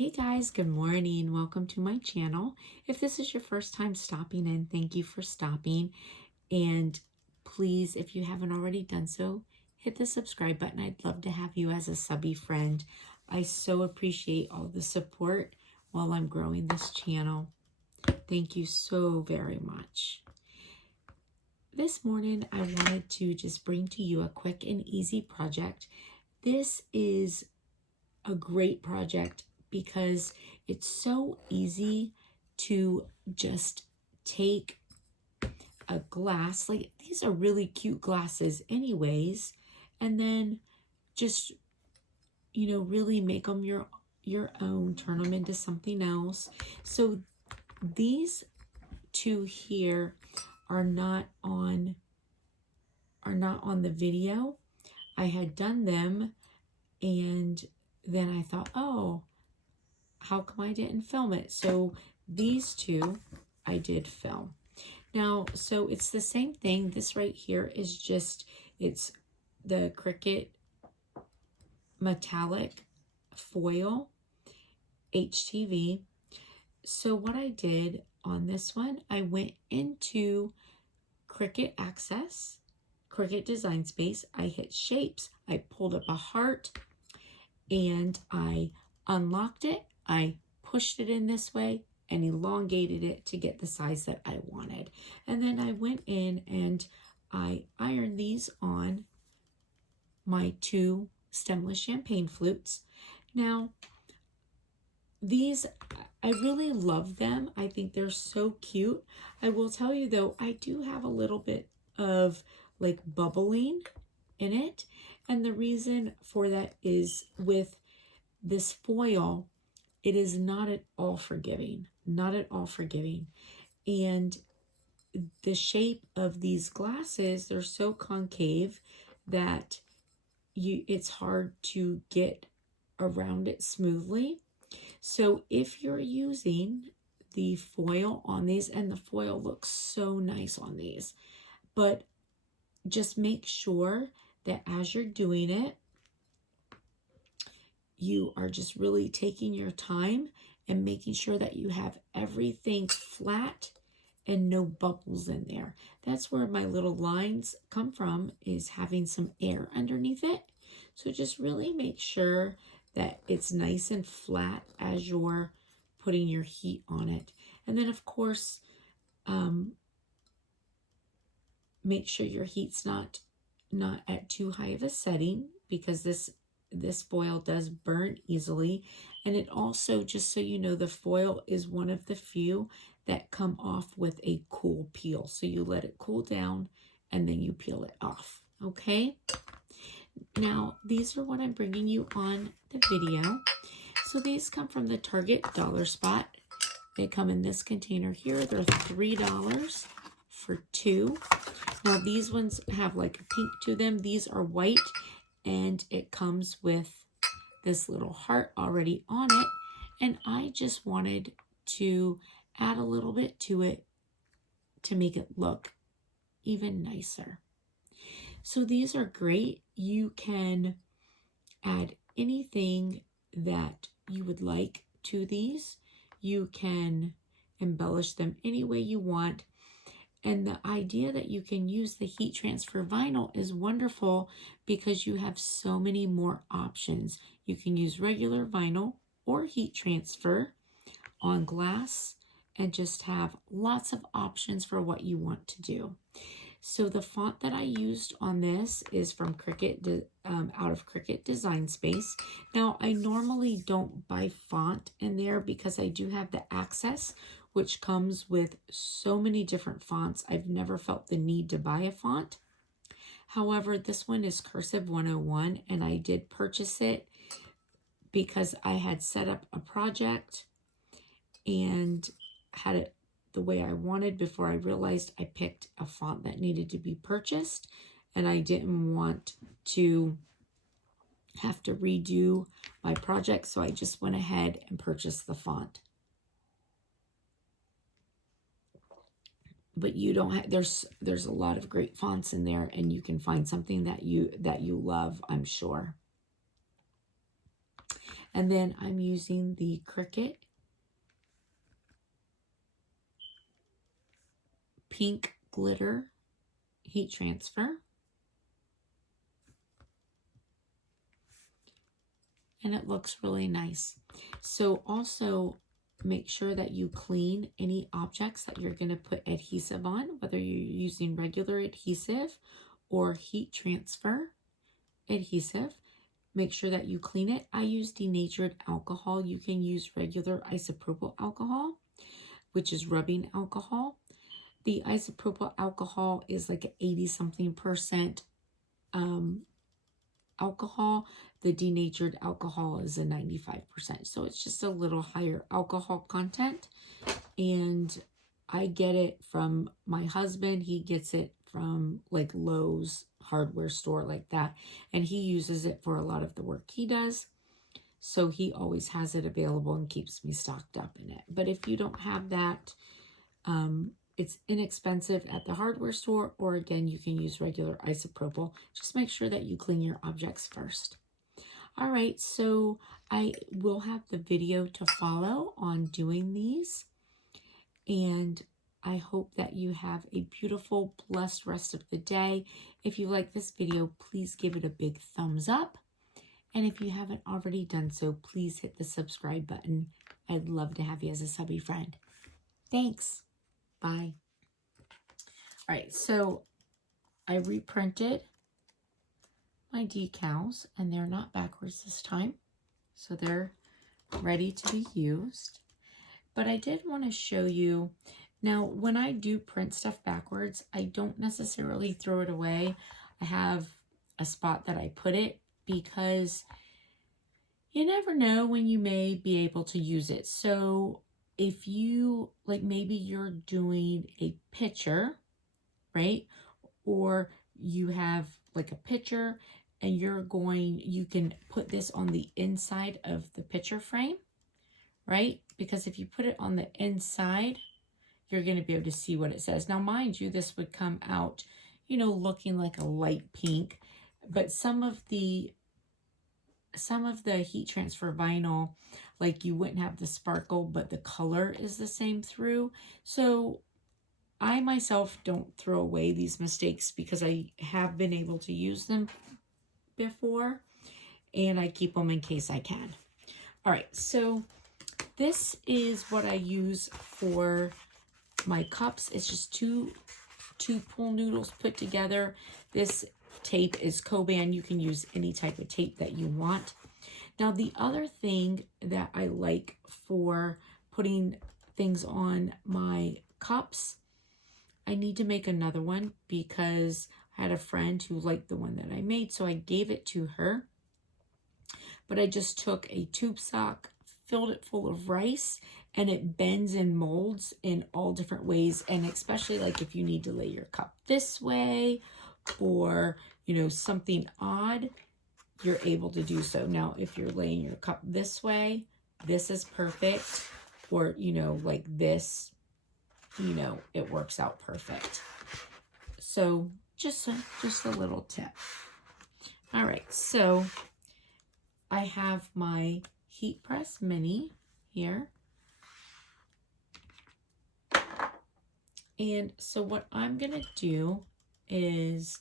Hey guys, good morning. Welcome to my channel. If this is your first time stopping in, thank you for stopping. And please, if you haven't already done so, hit the subscribe button. I'd love to have you as a subby friend. I so appreciate all the support while I'm growing this channel. Thank you so very much. This morning, I wanted to just bring to you a quick and easy project. This is a great project because it's so easy to just take a glass, like these are really cute glasses anyways, and then just, really make them your own, turn them into something else. So these two here are not on the video. I had done them and then I thought, oh, how come I didn't film it? So these two I did film. Now, so it's the same thing. This right here is just, it's the Cricut metallic foil HTV. So what I did on this one, I went into Cricut Access, Cricut Design Space. I hit Shapes. I pulled up a heart and I unlocked it. I pushed it in this way and elongated it to get the size that I wanted. And then I went in and I ironed these on my two stemless champagne flutes. Now, these, I really love them. I think they're so cute. I will tell you though, I do have a little bit of like bubbling in it. And the reason for that is with this foil, it is not at all forgiving, not at all forgiving. And the shape of these glasses, they're so concave that it's hard to get around it smoothly. So if you're using the foil on these, and the foil looks so nice on these, but just make sure that as you're doing it, you are just really taking your time and making sure that you have everything flat and no bubbles in there. That's where my little lines come from, is having some air underneath it. So just really make sure that it's nice and flat as you're putting your heat on it. And then of course, make sure your heat's not at too high of a setting, because this foil does burn easily. And it also, just so you know, the foil is one of the few that come off with a cool peel. So you let it cool down and then you peel it off. Okay. Now, these are what I'm bringing you on the video. So these come from the Target Dollar Spot. They come in this container here. They're $3 for two. Now these ones have like a pink to them. These are white, and it comes with this little heart already on it. And I just wanted to add a little bit to it to make it look even nicer. So these are great. You can add anything that you would like to these. You can embellish them any way you want. And the idea that you can use the heat transfer vinyl is wonderful because you have so many more options. You can use regular vinyl or heat transfer on glass and just have lots of options for what you want to do. So the font that I used on this is from Cricut, out of Cricut Design Space. Now, I normally don't buy font in there because I do have the Access, which comes with so many different fonts. I've never felt the need to buy a font. However, this one is Cursive 101, and I did purchase it because I had set up a project and had it the way I wanted before I realized I picked a font that needed to be purchased, and I didn't want to have to redo my project, so I just went ahead and purchased the font. But you don't have, there's a lot of great fonts in there, and you can find something that you love, I'm sure. And then I'm using the Cricut pink glitter heat transfer. And it looks really nice. So also make sure that you clean any objects that you're going to put adhesive on, whether you're using regular adhesive or heat transfer adhesive. Make sure that you clean it. I use denatured alcohol. You can use regular isopropyl alcohol, which is rubbing alcohol. The isopropyl alcohol is like 80-something% alcohol. The denatured alcohol is a 95%. So it's just a little higher alcohol content. And I get it from my husband. He gets it from like Lowe's hardware store like that. And he uses it for a lot of the work he does. So he always has it available and keeps me stocked up in it. But if you don't have that, it's inexpensive at the hardware store, or again, you can use regular isopropyl. Just make sure that you clean your objects first. All right, so I will have the video to follow on doing these. And I hope that you have a beautiful, blessed rest of the day. If you like this video, please give it a big thumbs up. And if you haven't already done so, please hit the subscribe button. I'd love to have you as a subby friend. Thanks. Bye. All right, so I reprinted my decals, and they're not backwards this time. So they're ready to be used. But I did want to show you, now when I do print stuff backwards, I don't necessarily throw it away. I have a spot that I put it because you never know when you may be able to use it. So if you, like maybe you're doing a picture, right? Or you have like a picture and you can put this on the inside of the picture frame, right? Because if you put it on the inside, you're going to be able to see what it says. Now, mind you, this would come out, you know, looking like a light pink, but some of the heat transfer vinyl, like you wouldn't have the sparkle, but the color is the same through. So I myself don't throw away these mistakes because I have been able to use them before, and I keep them in case I can. All right, so this is what I use for my cups. It's just two pool noodles put together. This tape is Coban. You can use any type of tape that you want. Now, the other thing that I like for putting things on my cups, I need to make another one because I had a friend who liked the one that I made, so I gave it to her. But I just took a tube sock, filled it full of rice, and it bends and molds in all different ways. And especially like if you need to lay your cup this way or, you know, something odd, you're able to do so. Now, if you're laying your cup this way, this is perfect. Or, you know, like this, you know, it works out perfect. So just a little tip. All right, so I have my heat press mini here. And so what I'm going to do is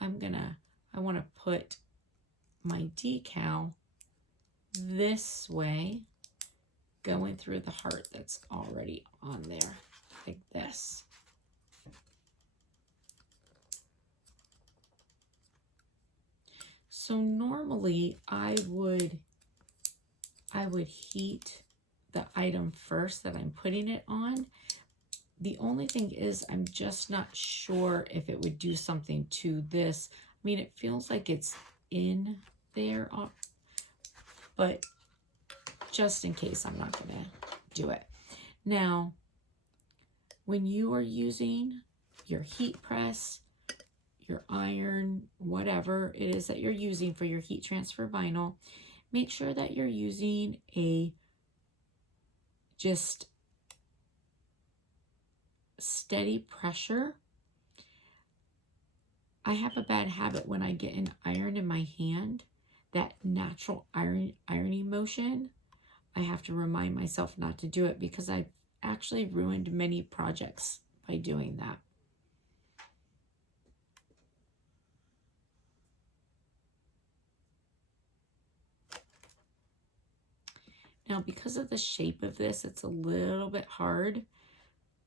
I want to put my decal this way, going through the heart that's already on there, like this. So normally I would heat the item first that I'm putting it on. The only thing is I'm just not sure if it would do something to this. I mean, it feels like it's in there, but just in case, I'm not gonna do it. Now, when you are using your heat press, your iron, whatever it is that you're using for your heat transfer vinyl, make sure that you're using a just steady pressure. I have a bad habit when I get an iron in my hand that natural ironing motion, I have to remind myself not to do it because I've actually ruined many projects by doing that. Now, because of the shape of this, it's a little bit hard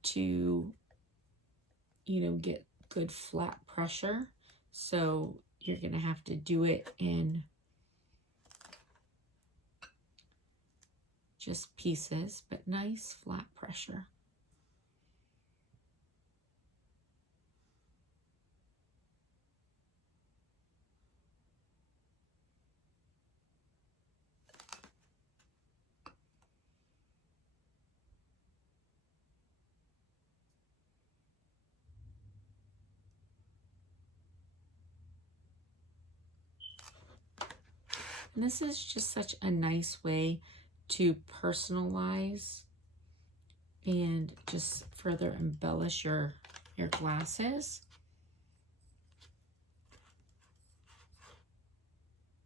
to, get good flat pressure. So you're going to have to do it in just pieces, but nice flat pressure. And this is just such a nice way to personalize and just further embellish your glasses.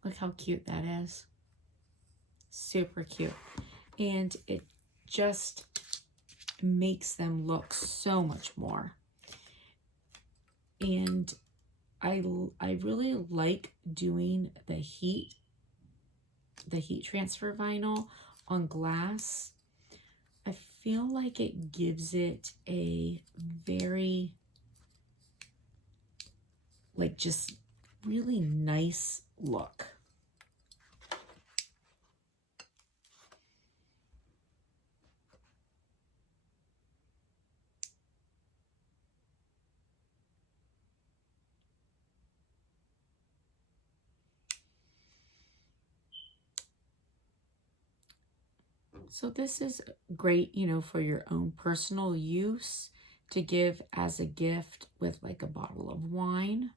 Look how cute that is. Super cute. And it just makes them look so much more. And I really like doing the heat transfer vinyl on glass. I feel like it gives it a very, like, just really nice look. So this is great, for your own personal use, to give as a gift with like a bottle of wine.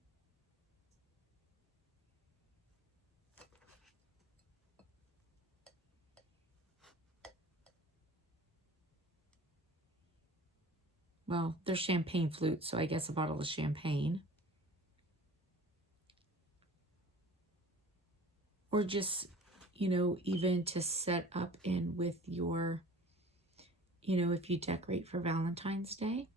Well, they're champagne flutes, so I guess a bottle of champagne. Or just, even to set up in with your, if you decorate for Valentine's Day.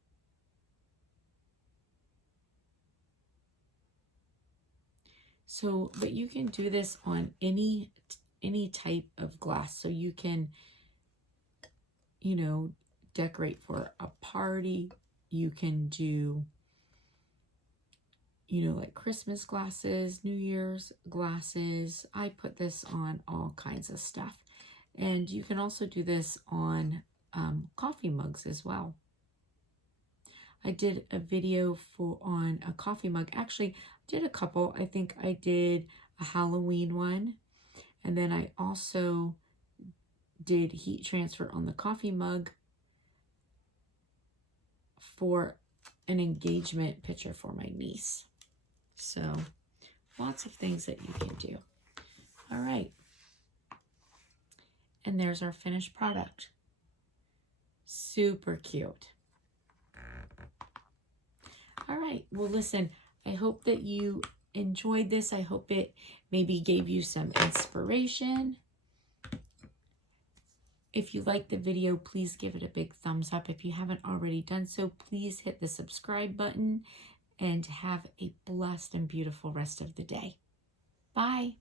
So, but you can do this on any type of glass. So you can, decorate for a party. You can do, like Christmas glasses, New Year's glasses. I put this on all kinds of stuff. And you can also do this on coffee mugs as well. I did a video on a coffee mug. Actually, I did a couple. I think I did a Halloween one. And then I also did heat transfer on the coffee mug for an engagement picture for my niece. So lots of things that you can do. All right. And there's our finished product. Super cute. All right. Well, listen, I hope that you enjoyed this. I hope it maybe gave you some inspiration. If you liked the video, please give it a big thumbs up. If you haven't already done so, please hit the subscribe button and have a blessed and beautiful rest of the day. Bye.